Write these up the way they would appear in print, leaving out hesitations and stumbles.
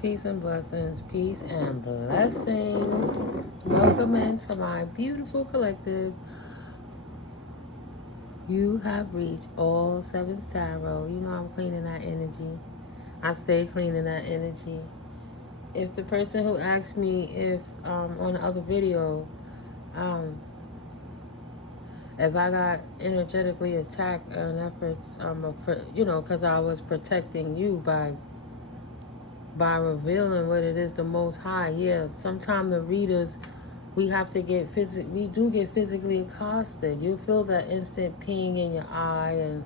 Peace and blessings. Peace and blessings. Welcome into my beautiful collective. You have reached all seven tarot. You know I'm cleaning that energy. I stay cleaning that energy. If the person who asked me if on the other video, if I got energetically attacked in efforts, because I was protecting you by revealing what it is the Most High. Yeah, sometimes the readers, we do get physically accosted. You feel that instant ping in your eye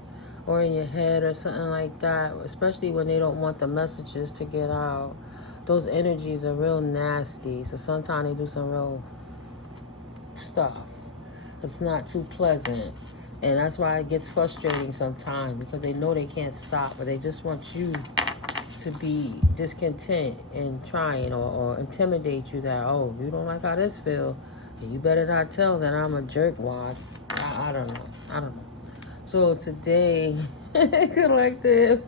or in your head or something like that, especially when they don't want the messages to get out. Those energies are real nasty, so sometimes they do some real stuff. It's not too pleasant, and that's why it gets frustrating sometimes, because they know they can't stop, but they just want you to be discontent and trying or intimidate you that, oh, you don't like how this feels, you better not tell that I'm a jerkwad. I don't know. So today, collective,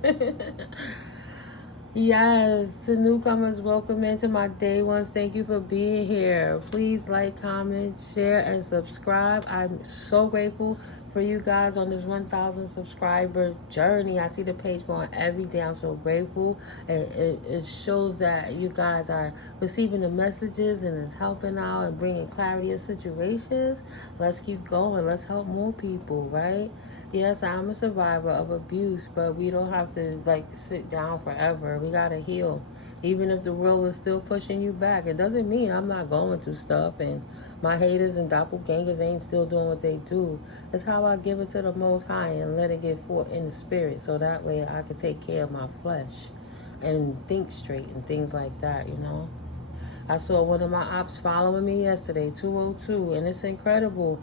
yes, to newcomers, welcome into my day ones. Thank you for being here. Please like, comment, share, and subscribe. I'm so grateful for you guys on this 1,000 subscriber journey. I see the page going every day. I'm so grateful. It shows that you guys are receiving the messages and it's helping out and bringing clarity to situations. Let's keep going. Let's help more people, right? Yes, I'm a survivor of abuse, but we don't have to sit down forever. We gotta heal. Even if the world is still pushing you back, it doesn't mean I'm not going through stuff and my haters and doppelgangers ain't still doing what they do. It's how I give it to the Most High and let it get forth in the spirit, so that way I can take care of my flesh and think straight and things like that, I saw one of my ops following me yesterday, 202, and it's incredible.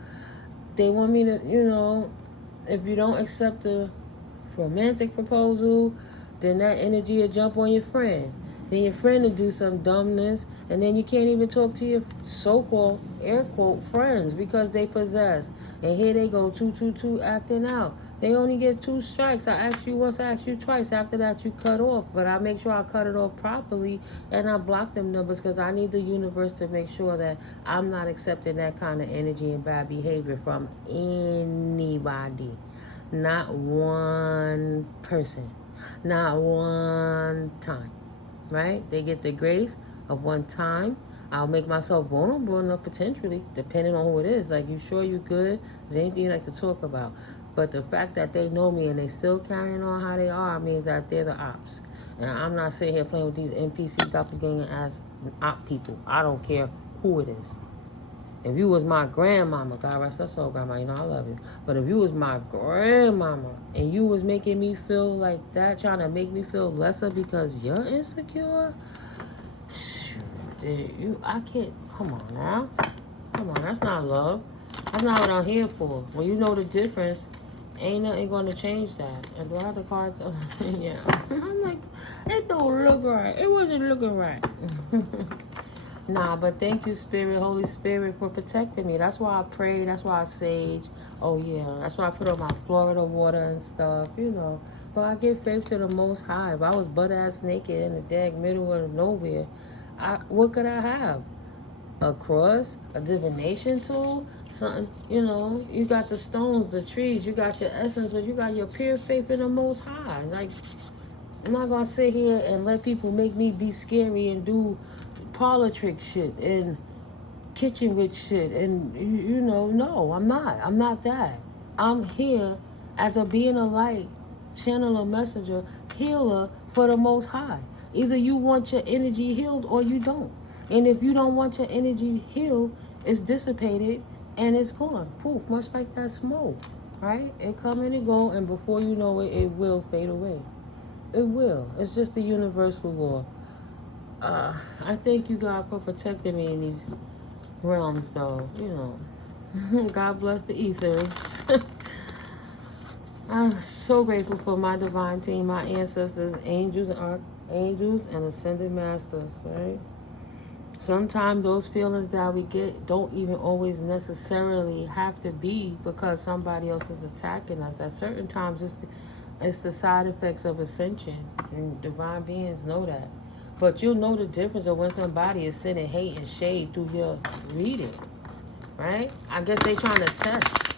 They want me to, if you don't accept the romantic proposal, then that energy will jump on your friend. Then your friend will do some dumbness, and then you can't even talk to your so-called, air quote, friends because they possess. And here they go, 222 acting out. They only get 2 strikes. I asked you once, I asked you twice. After that, you cut off. But I make sure I cut it off properly, and I block them numbers because I need the universe to make sure that I'm not accepting that kind of energy and bad behavior from anybody. Not one person. Not one time. Right? They get the grace of one time. I'll make myself vulnerable enough potentially, depending on who it is. Like, you sure you good? Is there anything you like to talk about? But the fact that they know me and they still carrying on how they are means that they're the ops. And I'm not sitting here playing with these NPC doppelganger ass op people. I don't care who it is. If you was my grandmama, God rest her soul, grandma, I love you. But if you was my grandmama and you was making me feel like that, trying to make me feel lesser because you're insecure, I can't, come on now. Come on, that's not love. That's not what I'm here for. When you know the difference, ain't nothing going to change that. And do I have the cards? Yeah. I'm like, it don't look right. It wasn't looking right. Nah, but thank you, Spirit, Holy Spirit, for protecting me. That's why I pray. That's why I sage. Oh, yeah. That's why I put on my Florida water and stuff, But I give faith to the Most High. If I was butt-ass naked in the dag middle of nowhere, what could I have? A cross? A divination tool? Something, you got the stones, the trees, you got your essence, but you got your pure faith in the Most High. Like, I'm not going to sit here and let people make me be scary and do parlor trick shit and kitchen witch shit and no, I'm not that. I'm here as a being of light, channeler, messenger, healer for the Most High. Either you want your energy healed or you don't. And if you don't want your energy healed, it's dissipated and it's gone. Poof, much like that smoke, right? It come and it go, and before you know it, it will fade away. It will. It's just the universal law. I thank you, God, for protecting me in these realms, though. God bless the ethers. I'm so grateful for my divine team, my ancestors, angels and archangels, and ascended masters, right? Sometimes those feelings that we get don't even always necessarily have to be because somebody else is attacking us. At certain times, it's the side effects of ascension, and divine beings know that. But you'll know the difference of when somebody is sending hate and shade through your reading, right? I guess they trying to test.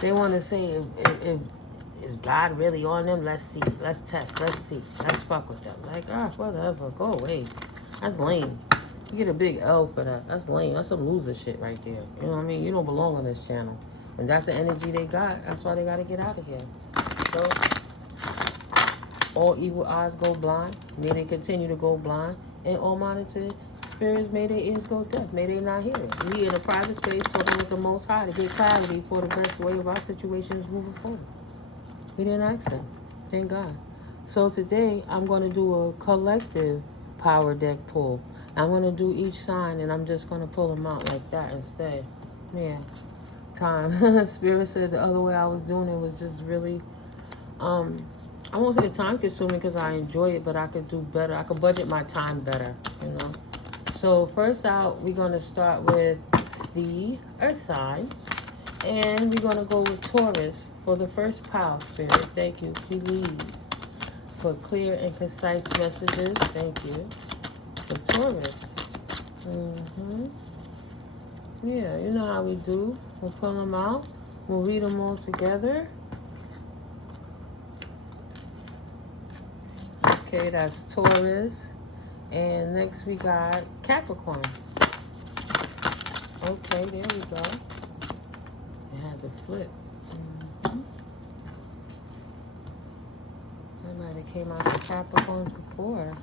They want to say, if is God really on them? Let's see. Let's test. Let's see. Let's fuck with them. Like, whatever. Go away. That's lame. You get a big L for that. That's lame. That's some loser shit right there. You know what I mean? You don't belong on this channel. And that's the energy they got. That's why they got to get out of here. So, all evil eyes go blind. May they continue to go blind. And all monitoring spirits, may their ears go deaf. May they not hear it. We in a private space talking with the Most High to get clarity for the best way of our situations moving forward. We didn't ask them. Thank God. So today, I'm going to do a collective power deck pull. I'm going to do each sign, and I'm just going to pull them out like that instead. Man, time. Spirit said the other way I was doing it was just really, I won't say it's time consuming because I enjoy it, but I could do better. I could budget my time better, you know. So first out, we're going to start with the earth signs. And we're going to go with Taurus for the first pile, Spirit. Thank you. Please. For clear and concise messages. Thank you. For Taurus. Yeah, you know how we do. We'll pull them out. We'll read them all together. Okay, that's Taurus. And next we got Capricorn. Okay, there we go. I had to flip. I might have came out the Capricorns before.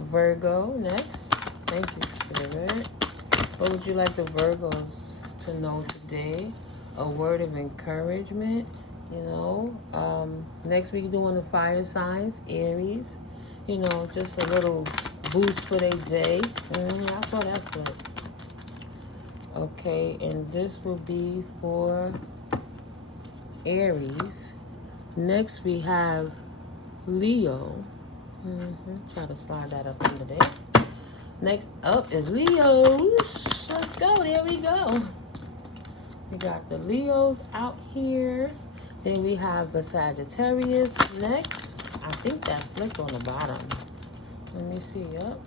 Virgo next. Thank you, Spirit. What would you like the Virgos to know today? A word of encouragement, you know. Next week doing the fire signs, Aries. You know, just a little boost for their day. I saw that flip. Okay, and this will be for Aries. Next we have Leo. Try to slide that up under there. Next up is Leos. Let's go. There we go. We got the Leos out here. Then we have the Sagittarius next. I think that flipped on the bottom. Let me see. Yep.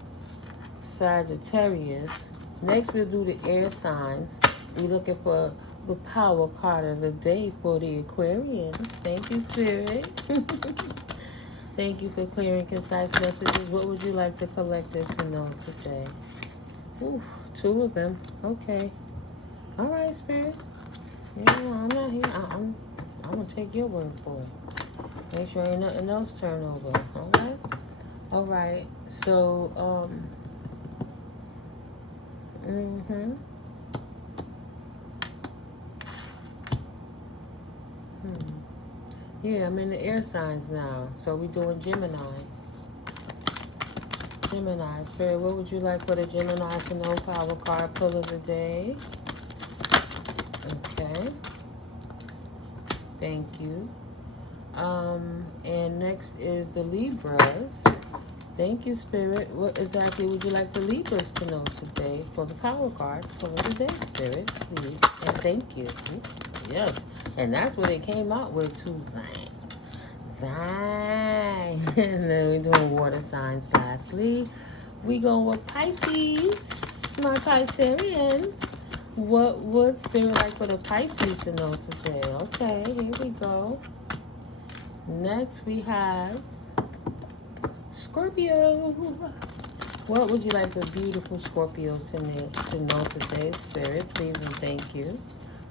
Sagittarius. Next, we'll do the air signs. We're looking for the power card of the day for the Aquarians. Thank you, Spirit. Thank you for clear and concise messages. What would you like the collective to know today? Ooh, 2 of them. Okay. All right, Spirit. Yeah, I'm not here. I'm going to take your word for it. Make sure ain't nothing else turn over. Okay? All right. So, Yeah, I'm in the air signs now. So we're doing Gemini. Gemini. Spirit, what would you like for the Gemini to know? Power card pull of the day. Okay. Thank you. And next is the Libras. Thank you, Spirit. What exactly would you like the Libras to know today for the power card for the day, Spirit, please? And thank you. Yes. And that's what it came out with, too. Zang. And then we're doing water signs lastly. We go with Pisces, my Pisceans. What would Spirit like for the Pisces to know today? Okay, here we go. Next, we have Scorpio. What would you like the beautiful Scorpios to know today, Spirit? Please and thank you.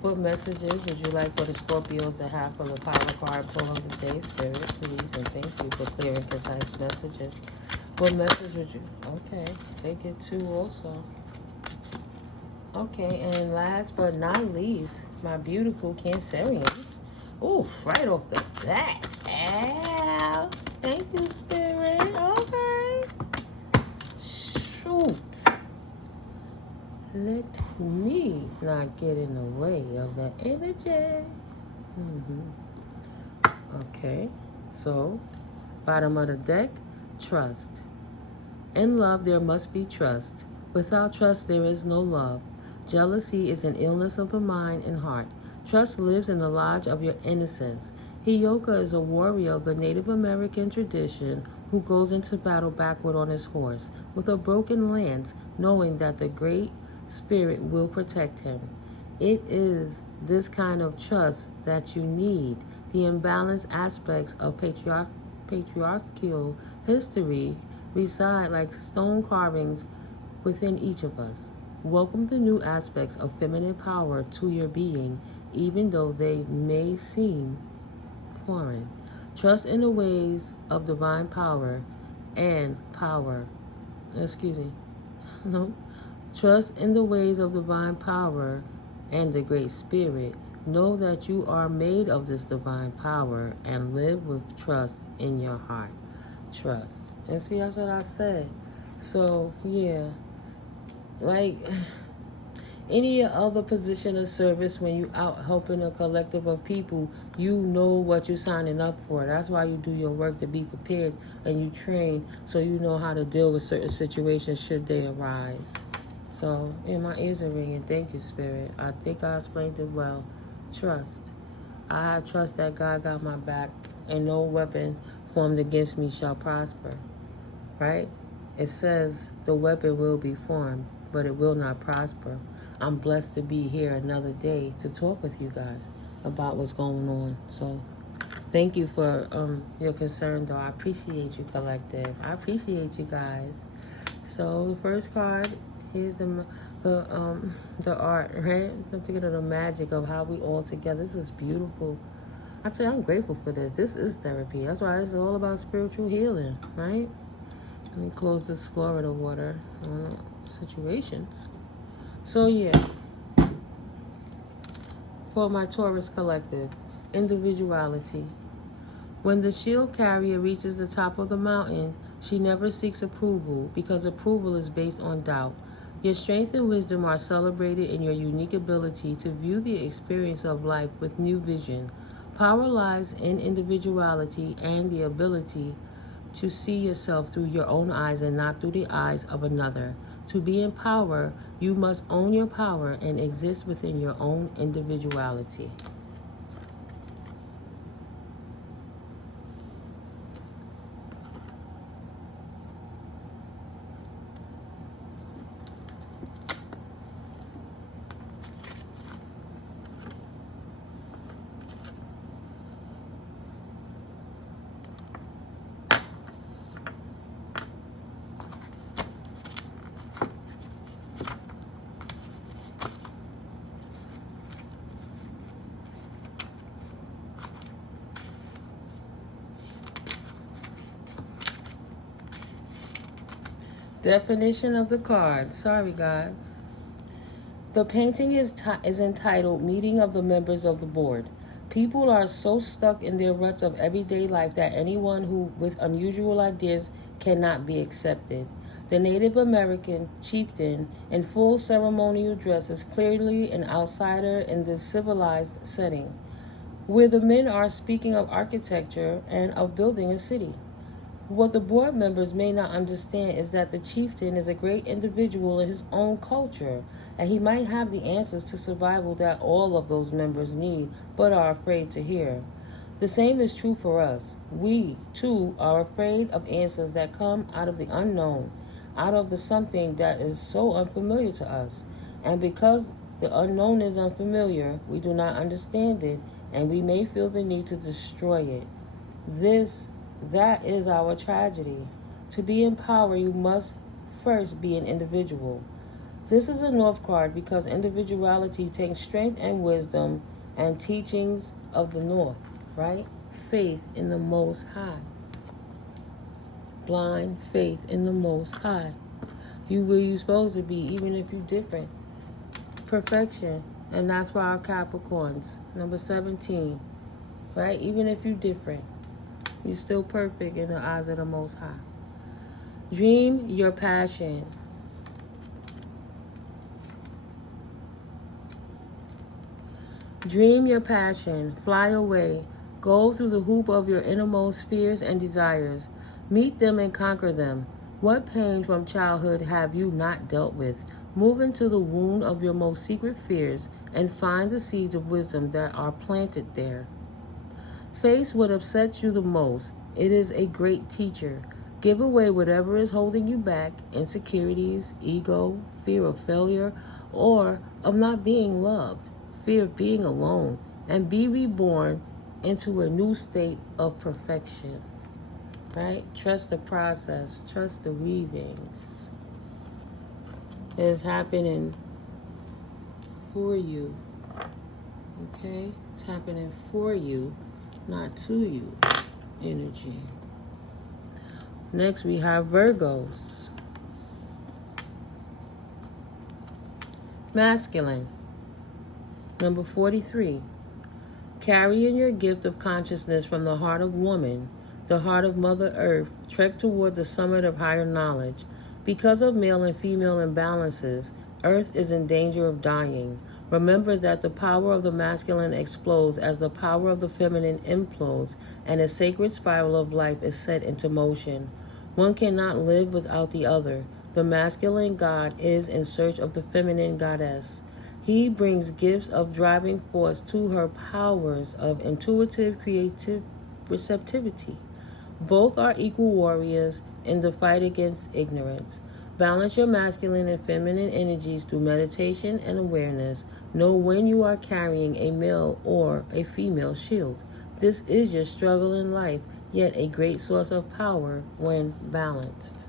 What messages would you like for the Scorpios to have for the power card pull of the day, Spirit? Please and thank you for clear and concise messages. What message would you... Okay, they get 2 also. Okay, and last but not least, my beautiful Cancerians. Ooh, right off the bat. Ow. Thank you, Spirit. Okay. Shoot. Let me not get in the way of the energy. Okay. So, bottom of the deck, trust. In love, there must be trust. Without trust, there is no love. Jealousy is an illness of the mind and heart. Trust lives in the lodge of your innocence. Hiyoka is a warrior of the Native American tradition who goes into battle backward on his horse, with a broken lance, knowing that the Great Spirit will protect him. It is this kind of trust that you need. The imbalanced aspects of patriarchal history reside like stone carvings within each of us. Welcome the new aspects of feminine power to your being, even though they may seem foreign. Trust in the ways of divine power and power. Excuse me. No. Trust in the ways of divine power and the Great Spirit. Know that you are made of this divine power and live with trust in your heart. Trust. And see, that's what I said. So, yeah. Like any other position of service, when you out helping a collective of people, you know what you're signing up for. That's why you do your work, to be prepared, and you train so you know how to deal with certain situations should they arise. So, yeah, my ears are ringing. Thank you, Spirit. I think I explained it well. Trust. I have trust that God got my back, and no weapon formed against me shall prosper. Right? It says the weapon will be formed, but it will not prosper. I'm blessed to be here another day to talk with you guys about what's going on. So thank you for your concern, though. I appreciate you, collective. I appreciate you guys. So the first card, here's the art, right? I'm thinking of the magic of how we all together. This is beautiful. I tell you, I'm grateful for this. This is therapy. That's why it's all about spiritual healing, right? Let me close this Florida water situations. So yeah, for my Taurus collective, individuality. When the shield carrier reaches the top of the mountain, she never seeks approval, because approval is based on doubt. Your strength and wisdom are celebrated in your unique ability to view the experience of life with new vision. Power lies in individuality and the ability to see yourself through your own eyes and not through the eyes of another. To be in power, you must own your power and exist within your own individuality. Definition of the card. Sorry, guys. The painting is entitled Meeting of the Members of the Board. People are so stuck in their ruts of everyday life that anyone who with unusual ideas cannot be accepted. The Native American chieftain in full ceremonial dress is clearly an outsider in this civilized setting, where the men are speaking of architecture and of building a city. What the board members may not understand is that the chieftain is a great individual in his own culture, and he might have the answers to survival that all of those members need, but are afraid to hear. The same is true for us. We, too, are afraid of answers that come out of the unknown, out of the something that is so unfamiliar to us. And because the unknown is unfamiliar, we do not understand it, and we may feel the need to destroy it. That is our tragedy. To be in power, you must first be an individual. This is a North card because individuality takes strength and wisdom and teachings of the North, right? Faith in the Most High. Blind faith in the Most High. You where you're supposed to be, even if you're different. Perfection. And that's why our Capricorns, number 17, right? Even if you're different, you're still perfect in the eyes of the Most High. Dream your passion. Dream your passion. Fly away. Go through the hoop of your innermost fears and desires. Meet them and conquer them. What pain from childhood have you not dealt with? Move into the wound of your most secret fears and find the seeds of wisdom that are planted there. Face what upsets you the most. It is a great teacher. Give away whatever is holding you back, insecurities, ego, fear of failure, or of not being loved, fear of being alone, and be reborn into a new state of perfection. Right? Trust the process. Trust the weavings. It is happening for you. Okay? It's happening for you, not to you. Energy. Next, we have Virgos. Masculine. Number 43. Carrying your gift of consciousness from the heart of woman, the heart of Mother Earth, trek toward the summit of higher knowledge. Because of male and female imbalances, Earth is in danger of dying. Remember that the power of the masculine explodes as the power of the feminine implodes, and a sacred spiral of life is set into motion. One cannot live without the other. The masculine god is in search of the feminine goddess. He brings gifts of driving force to her powers of intuitive, creative receptivity. Both are equal warriors in the fight against ignorance. Balance your masculine and feminine energies through meditation and awareness. Know when you are carrying a male or a female shield. This is your struggle in life, yet a great source of power when balanced.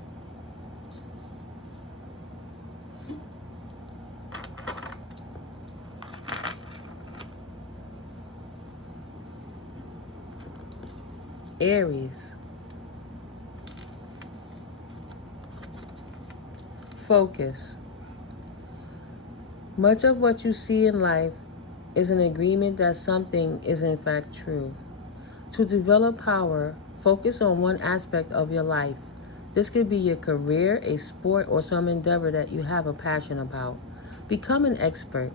Aries. Focus. Much of what you see in life is an agreement that something is in fact true. To develop power, focus on one aspect of your life. This could be your career, a sport, or some endeavor that you have a passion about. Become an expert.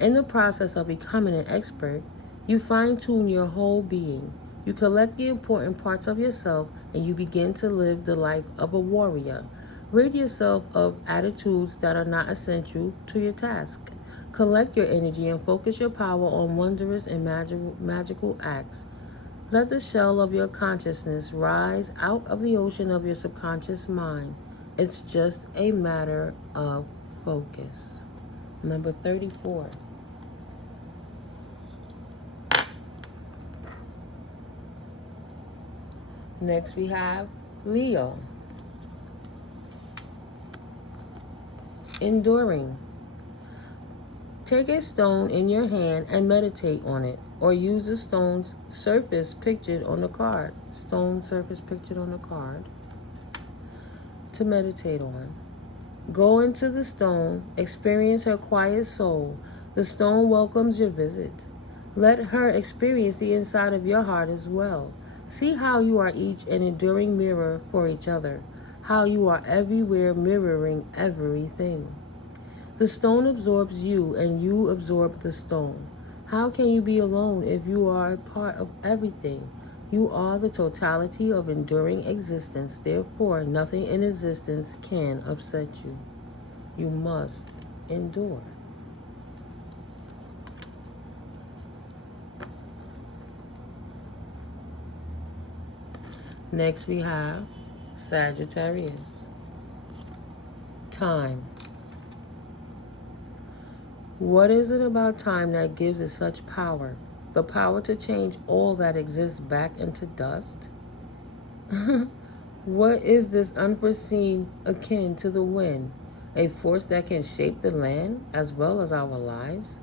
In the process of becoming an expert, you fine-tune your whole being. You collect the important parts of yourself and you begin to live the life of a warrior. Rid yourself of attitudes that are not essential to your task. Collect your energy and focus your power on wondrous and magical acts. Let the shell of your consciousness rise out of the ocean of your subconscious mind. It's just a matter of focus. Number 34. Next we have Leo. Enduring. Take a stone in your hand and meditate on it, or use the stone's surface pictured on the card. Stone surface pictured on the card to meditate on. Go into the stone, experience her quiet soul. The stone welcomes your visit. Let her experience the inside of your heart as well. See how you are each an enduring mirror for each other, how you are everywhere mirroring everything. The stone absorbs you and you absorb the stone. How can you be alone if you are a part of everything? You are the totality of enduring existence. Therefore, nothing in existence can upset you. You must endure. Next we have Sagittarius. Time. What is it about time that gives it such power? The power to change all that exists back into dust? What is this unforeseen akin to the wind? A force that can shape the land as well as our lives?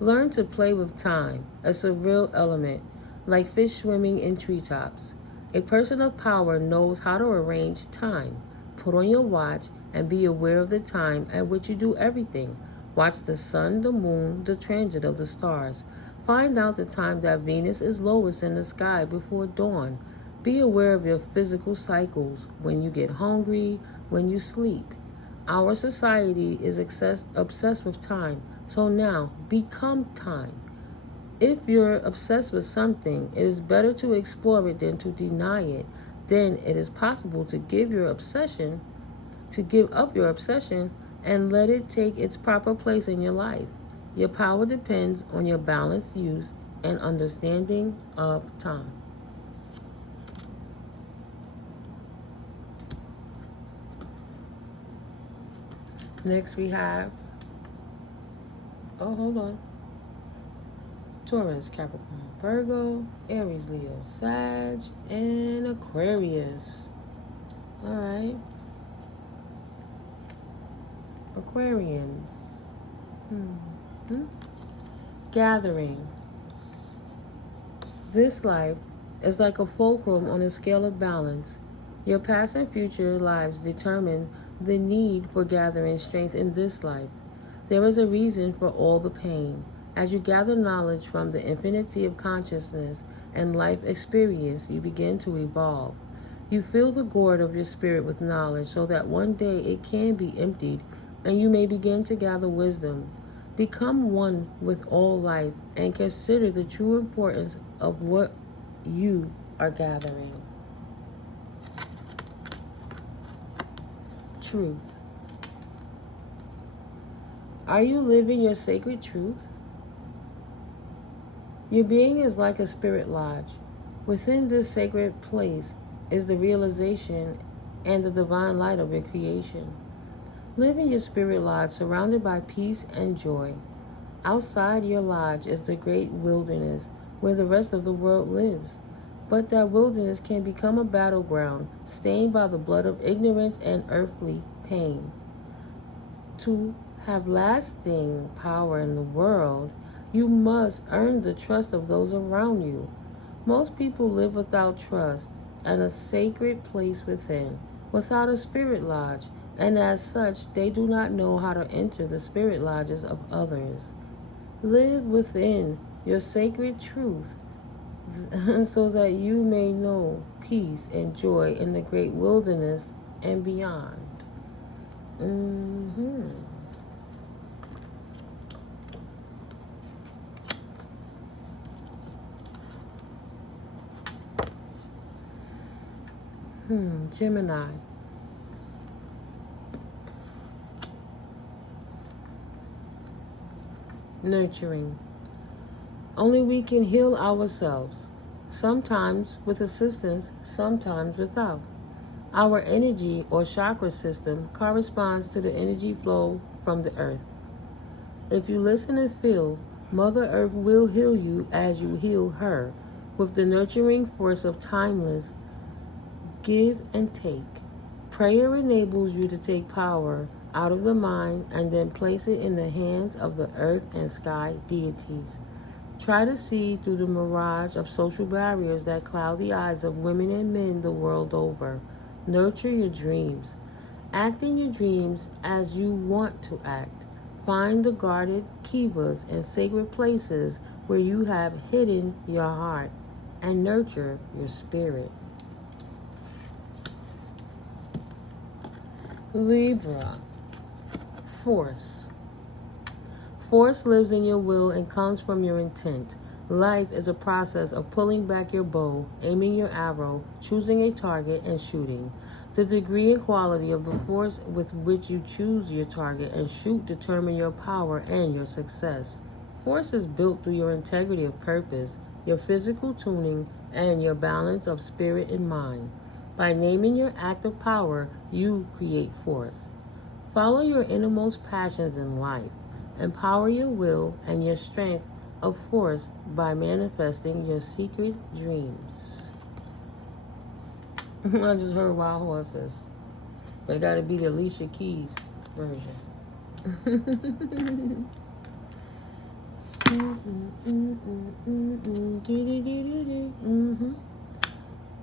Learn to play with time, a surreal element, like fish swimming in treetops. A person of power knows how to arrange time. Put on your watch and be aware of the time at which you do everything. Watch the sun, the moon, the transit of the stars. Find out the time that Venus is lowest in the sky before dawn. Be aware of your physical cycles, when you get hungry, when you sleep. Our society is obsessed with time, so now become time. If you're obsessed with something, it is better to explore it than to deny it. Then it is possible to give up your obsession and let it take its proper place in your life. Your power depends on your balanced use and understanding of time. Next we have, hold on. Taurus, Capricorn, Virgo, Aries, Leo, Sag, and Aquarius. All right. Aquarians. Gathering. This life is like a fulcrum on a scale of balance. Your past and future lives determine the need for gathering strength in this life. There is a reason for all the pain. As you gather knowledge from the infinity of consciousness and life experience, you begin to evolve. You fill the gourd of your spirit with knowledge so that one day it can be emptied and you may begin to gather wisdom. Become one with all life and consider the true importance of what you are gathering. Truth. Are you living your sacred truth? Your being is like a spirit lodge. Within this sacred place is the realization and the divine light of your creation. Live in your spirit lodge surrounded by peace and joy. Outside your lodge is the great wilderness where the rest of the world lives. But that wilderness can become a battleground stained by the blood of ignorance and earthly pain. To have lasting power in the world, you must earn the trust of those around you. Most people live without trust and a sacred place within, without a spirit lodge, and as such, they do not know how to enter the spirit lodges of others. Live within your sacred truth so that you may know peace and joy in the great wilderness and beyond. Gemini. Nurturing. Only we can heal ourselves, sometimes with assistance, sometimes without. Our energy or chakra system corresponds to the energy flow from the earth. If you listen and feel, Mother Earth will heal you as you heal her, with the nurturing force of timeless give and take. Prayer enables you to take power out of the mind and then place it in the hands of the earth and sky deities. Try to see through the mirage of social barriers that cloud the eyes of women and men the world over. Nurture your dreams. Act in your dreams as you want to act. Find the guarded kivas and sacred places where you have hidden your heart and nurture your spirit. Libra. Force. Force lives in your will and comes from your intent. Life is a process of pulling back your bow, aiming your arrow, choosing a target, and shooting. The degree and quality of the force with which you choose your target and shoot determine your power and your success. Force is built through your integrity of purpose, your physical tuning, and your balance of spirit and mind. By naming your act of power, you create force. Follow your innermost passions in life. Empower your will and your strength of force by manifesting your secret dreams. I just heard Wild Horses. But it got to be the Alicia Keys version.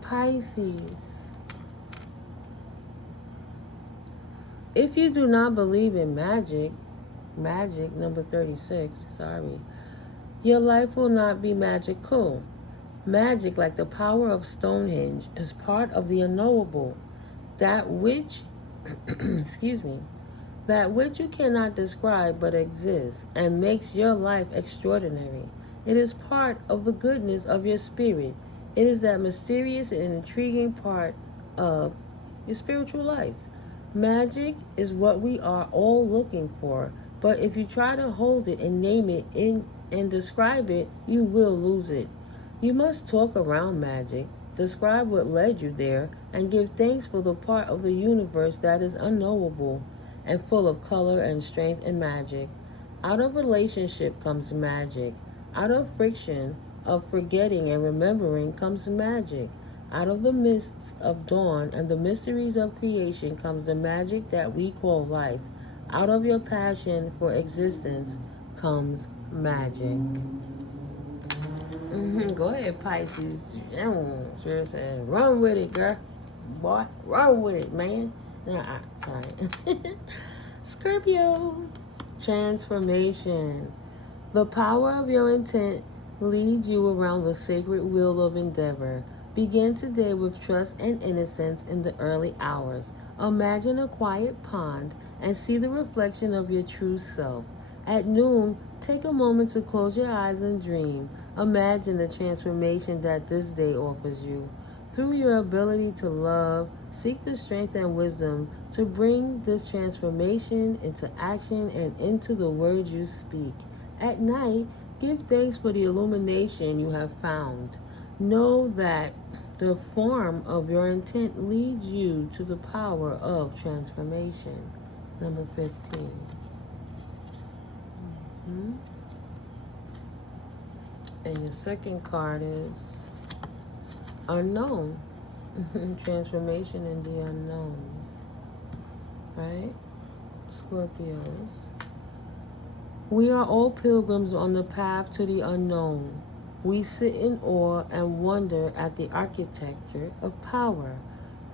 Pisces. If you do not believe in magic, number 36, your life will not be magical. Magic, like the power of Stonehenge, is part of the unknowable. That which, that which you cannot describe but exists and makes your life extraordinary. It is part of the goodness of your spirit. It is that mysterious and intriguing part of your spiritual life. Magic is what we are all looking for, but if you try to hold it and name it and describe it, you will lose it. You must talk around magic, describe what led you there, and give thanks for the part of the universe that is unknowable. and full of color and strength and magic. Out of relationship comes magic. Out of friction of forgetting and remembering comes magic. Out of the mists of dawn and the mysteries of creation comes the magic that we call life. Out of your passion for existence comes magic. Go ahead, Pisces. Spirit said, run with it, girl. Boy, run with it, man. Sorry. Scorpio. Transformation. The power of your intent leads you around the sacred wheel of endeavor. Begin today with trust and innocence in the early hours. Imagine a quiet pond and see the reflection of your true self. At noon, take a moment to close your eyes and dream. Imagine the transformation that this day offers you. Through your ability to love, seek the strength and wisdom to bring this transformation into action and into the words you speak. At night, give thanks for the illumination you have found. Know that the form of your intent leads you to the power of transformation. Number 15. And your second card is unknown. Transformation in the unknown. Right? Scorpios. We are all pilgrims on the path to the unknown. We sit in awe and wonder at the architecture of power.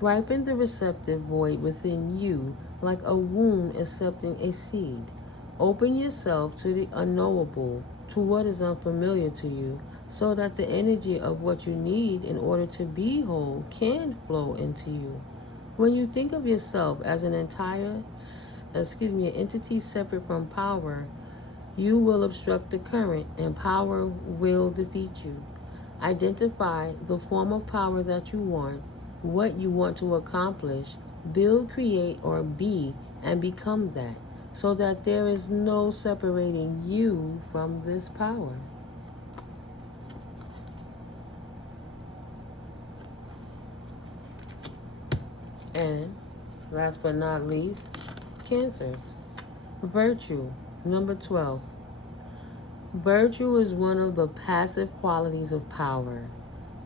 Ripen the receptive void within you like a wound accepting a seed. Open yourself to the unknowable, to what is unfamiliar to you, so that the energy of what you need in order to be whole can flow into you. When you think of yourself as an entity separate from power, you will obstruct the current and power will defeat you. Identify the form of power that you want, what you want to accomplish, build, create, or be, and become that, so that there is no separating you from this power. And last but not least, Cancers. Virtue. Number 12. Virtue is one of the passive qualities of power.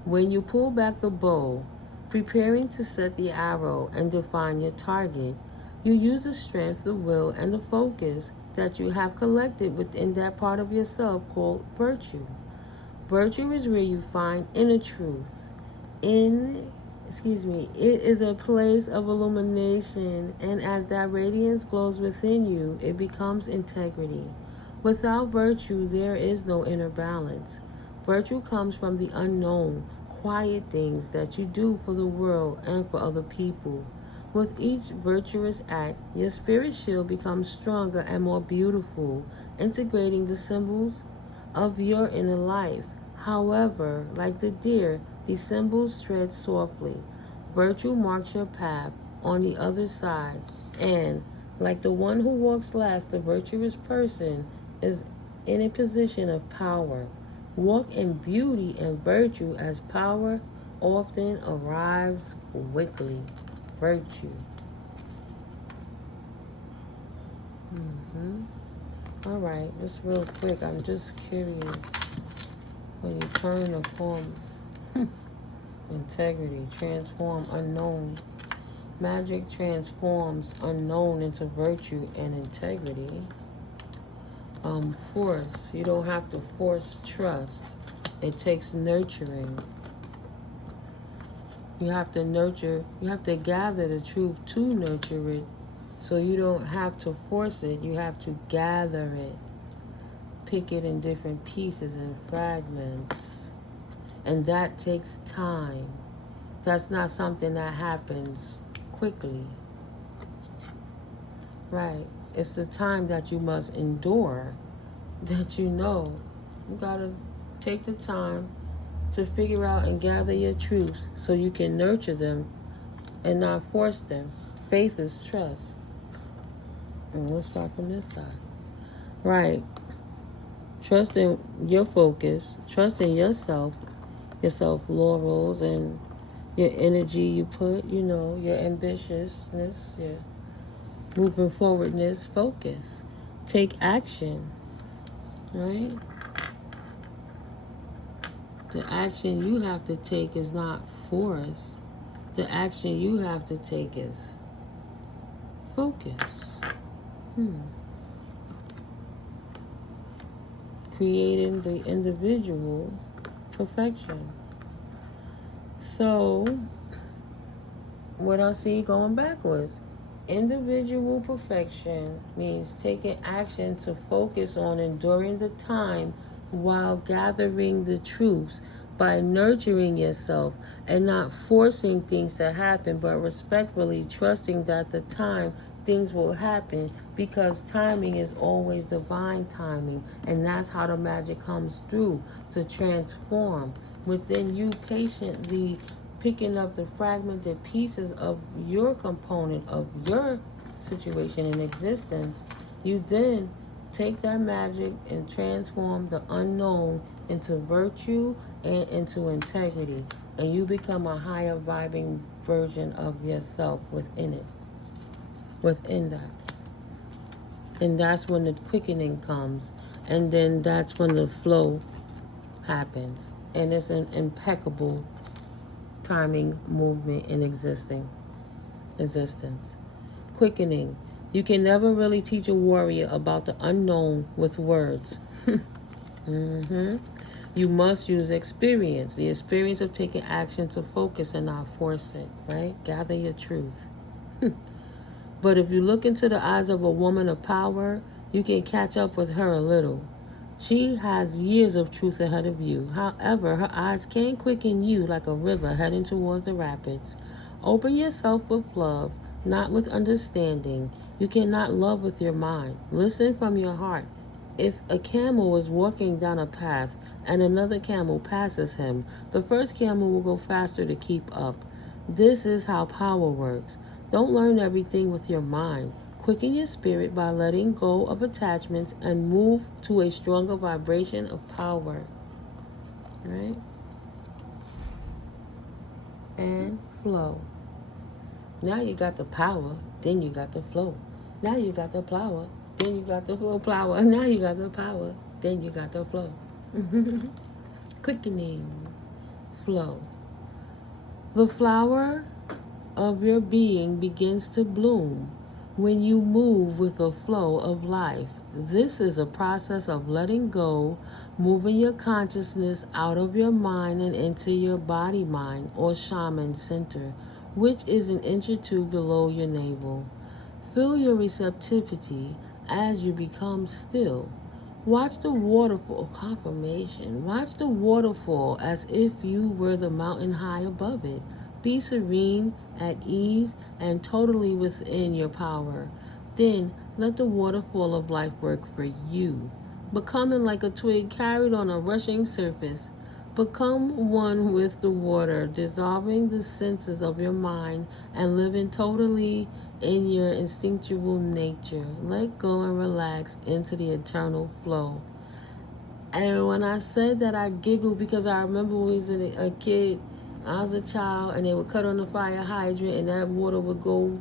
When you pull back the bow, preparing to set the arrow and define your target, you use the strength, the will, and the focus that you have collected within that part of yourself called virtue. Virtue is where you find inner truth. It is a place of illumination, and as that radiance glows within you, it becomes integrity. Without virtue, there is no inner balance. Virtue comes from the unknown, quiet things that you do for the world and for other people. With each virtuous act, your spirit shield becomes stronger and more beautiful, integrating the symbols of your inner life. However, like the deer, these symbols tread softly. Virtue marks your path on the other side, and like the one who walks last, the virtuous person is in a position of power. Walk in beauty and virtue, as power often arrives quickly. Virtue. All right, just real quick, I'm just curious. When you turn a poem, integrity, transform unknown. Magic transforms unknown into virtue and integrity. Force. You don't have to force trust. It takes nurturing. You have to nurture. You have to gather the truth to nurture it. So you don't have to force it. You have to gather it. Pick it in different pieces and fragments. And that takes time. That's not something that happens quickly. Right. It's the time that you must endure that you know. You gotta take the time to figure out and gather your truths so you can nurture them and not force them. Faith is trust. And let's start from this side. Right. Trust in your focus. Trust in yourself. Your self-laurels and your energy you put, your ambitiousness, Moving forwardness, focus. Take action, right? The action you have to take is not force. The action you have to take is focus. Creating the individual perfection. So, what I see going backwards. Individual perfection means taking action to focus on enduring the time while gathering the truths by nurturing yourself and not forcing things to happen, but respectfully trusting that the time things will happen, because timing is always divine timing, and that's how the magic comes through to transform within you, patiently picking up the fragmented pieces of your component of your situation in existence. You then take that magic and transform the unknown into virtue and into integrity, and you become a higher vibing version of yourself within it, within that. And that's when the quickening comes, and then that's when the flow happens, and it's an impeccable timing movement in existence. Quickening. You can never really teach a warrior about the unknown with words. You must use experience, the experience of taking action to focus and not force it, right? Gather your truth. But if you look into the eyes of a woman of power, you can catch up with her a little. She has years of truth ahead of you. However, her eyes can quicken you like a river heading towards the rapids. Open yourself with love, not with understanding. You cannot love with your mind. Listen from your heart. If a camel is walking down a path and another camel passes him, the first camel will go faster to keep up. This is how power works. Don't learn everything with your mind. Quicken your spirit by letting go of attachments and move to a stronger vibration of power. Right? And flow. Now you got the power, then you got the flow. Now you got the power, then you got the flow power. Now you got the power, then you got the flow. Quickening. Flow. The flower of your being begins to bloom when you move with the flow of life. This is a process of letting go, moving your consciousness out of your mind and into your body mind, or shaman center, which is an inch or two below your navel. Feel your receptivity as you become still. Watch the waterfall, confirmation. Watch the waterfall as if you were the mountain high above it. Be serene, at ease, and totally within your power. Then let the waterfall of life work for you. Becoming like a twig carried on a rushing surface. Become one with the water, dissolving the senses of your mind and living totally in your instinctual nature. Let go and relax into the eternal flow. And when I said that, I giggled because I remember when we was a kid, I was a child, and they would cut on the fire hydrant, and that water would go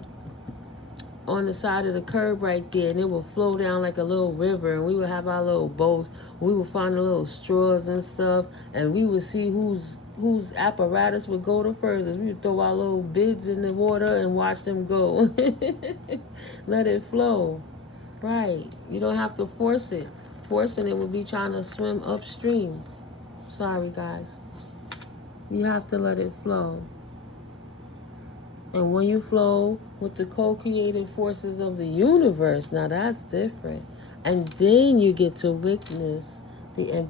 on the side of the curb right there, and it would flow down like a little river, and we would have our little boats. We would find the little straws and stuff, and we would see whose apparatus would go the furthest. We would throw our little bids in the water and watch them go. Let it flow. Right. You don't have to force it. Forcing it would be trying to swim upstream. Sorry, guys. You have to let it flow. And when you flow with the co-creative forces of the universe, now that's different. And then you get to witness the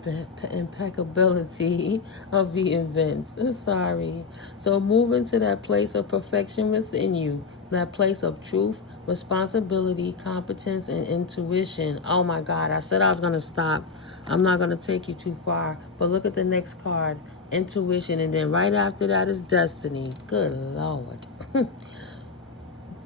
impeccability of the events. Sorry. So move into that place of perfection within you, that place of truth, responsibility, competence, and intuition. Oh my God, I said I was going to stop. I'm not going to take you too far. But look at the next card, intuition, and then right after that is destiny. Good Lord.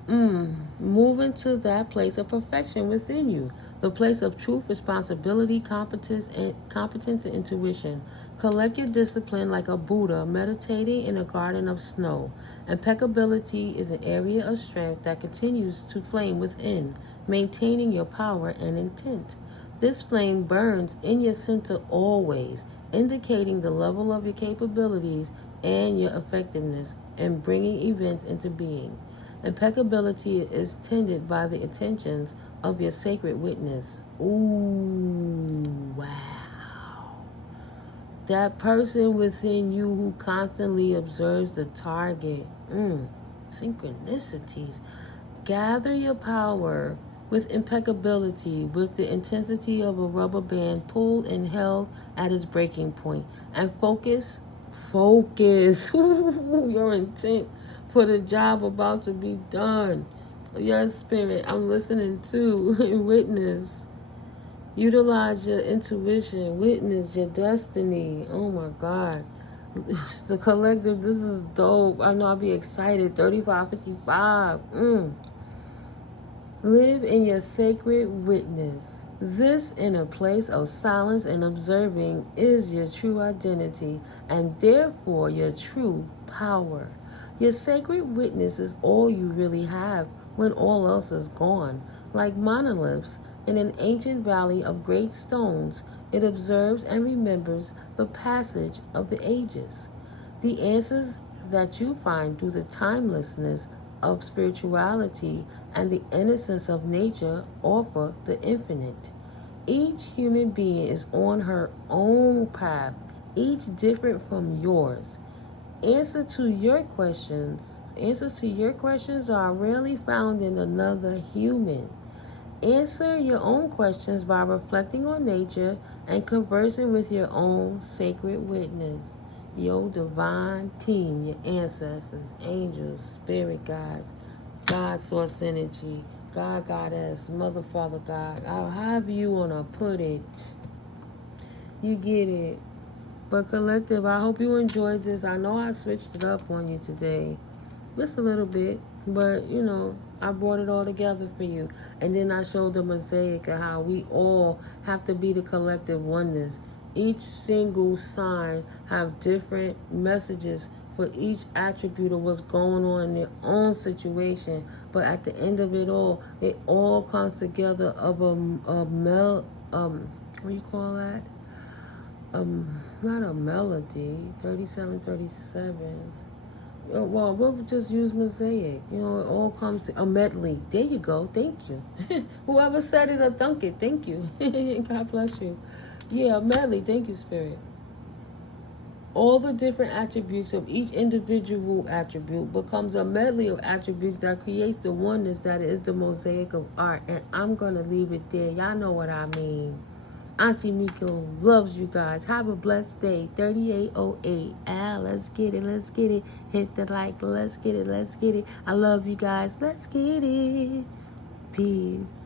Move into that place of perfection within you, the place of truth, responsibility, competence, and intuition. Collect your discipline like a Buddha meditating in a garden of snow. Impeccability is an area of strength that continues to flame within, maintaining your power and intent. This flame burns in your center always, indicating the level of your capabilities and your effectiveness in bringing events into being. Impeccability is tended by the attentions of your sacred witness. Ooh, wow. That person within you who constantly observes the target. Synchronicities. Gather your power with impeccability, with the intensity of a rubber band pulled and held at its breaking point. And focus your intent for the job about to be done. Yes, Spirit, I'm listening to and witness. Utilize your intuition, witness your destiny. Oh my God. The collective, this is dope. I know I'll be excited. 3555. Live in your sacred witness. This inner place of silence and observing is your true identity and therefore your true power. Your sacred witness is all you really have when all else is gone. Like monoliths in an ancient valley of great stones, it observes and remembers the passage of the ages. The answers that you find through the timelessness of spirituality and the innocence of nature offer the infinite. Each human being is on her own path, each different from yours. Answers to your questions are rarely found in another human. Answer your own questions by reflecting on nature and conversing with your own sacred witness. Your divine team, your ancestors, angels, spirit guides, God source energy, God goddess, mother father God, however you want to put it. You get it. But collective, I hope you enjoyed this. I know I switched it up on you today. Just a little bit. But, I brought it all together for you. And then I showed the mosaic of how we all have to be the collective oneness. Each single sign have different messages for each attribute of what's going on in their own situation. But at the end of it all comes together of what do you call that? Not a melody, 3737. Well, we'll just use mosaic. It all comes to a medley. There you go. Thank you. Whoever said it or thunk it, thank you. God bless you. Yeah, a medley. Thank you, Spirit. All the different attributes of each individual attribute becomes a medley of attributes that creates the oneness that is the mosaic of art. And I'm going to leave it there. Y'all know what I mean. Auntie Miko loves you guys. Have a blessed day. 3808. Let's get it. Hit the like. Let's get it. I love you guys. Let's get it. Peace.